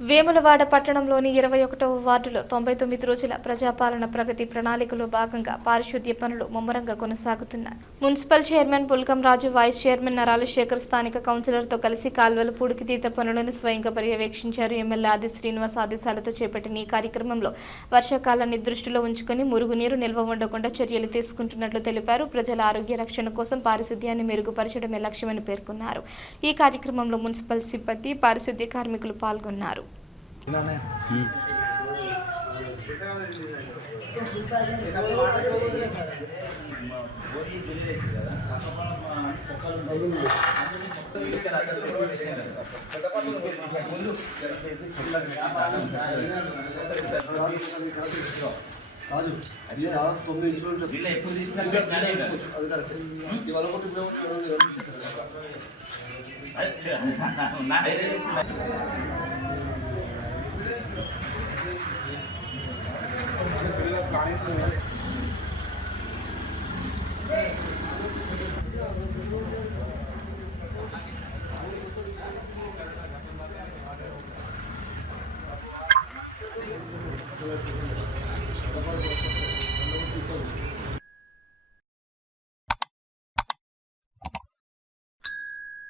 వేములవాడ పట్టణంలోని 21వ వార్డులో 99 రోజుల ప్రజాపాలన ప్రగతి ప్రణాళికలో భాగంగా పారిశుద్ధ్య పనులు ముమ్మరంగా కొనసాగుతున్నాయి. మున్సిపల్ చైర్మన్ పుల్కం రాజు, వైస్ చైర్మన్ నరాల శేఖర్ స్థానిక కౌన్సిలర్తో కలిసి కాల్వల పూడికితీత పనులను స్వయంగా పర్యవేక్షించారు. ఎమ్మెల్యే ఆది శ్రీనివాస్ ఆదేశాలతో చేపట్టిన ఈ కార్యక్రమంలో వర్షాకాలాన్ని దృష్టిలో ఉంచుకుని మురుగునీరు నిల్వ ఉండకుండా చర్యలు తీసుకుంటున్నట్లు తెలిపారు. ప్రజల ఆరోగ్య రక్షణ కోసం పారిశుద్ధ్యాన్ని మెరుగుపరచడమే లక్ష్యమని పేర్కొన్నారు. ఈ కార్యక్రమంలో మున్సిపల్ సిబ్బంది, పారిశుద్ధ్య కార్మికులు పాల్గొన్నారు. రాజు అది దాదాపు 9 ఇంచులు ఉంటుంది. అది కరెక్ట్.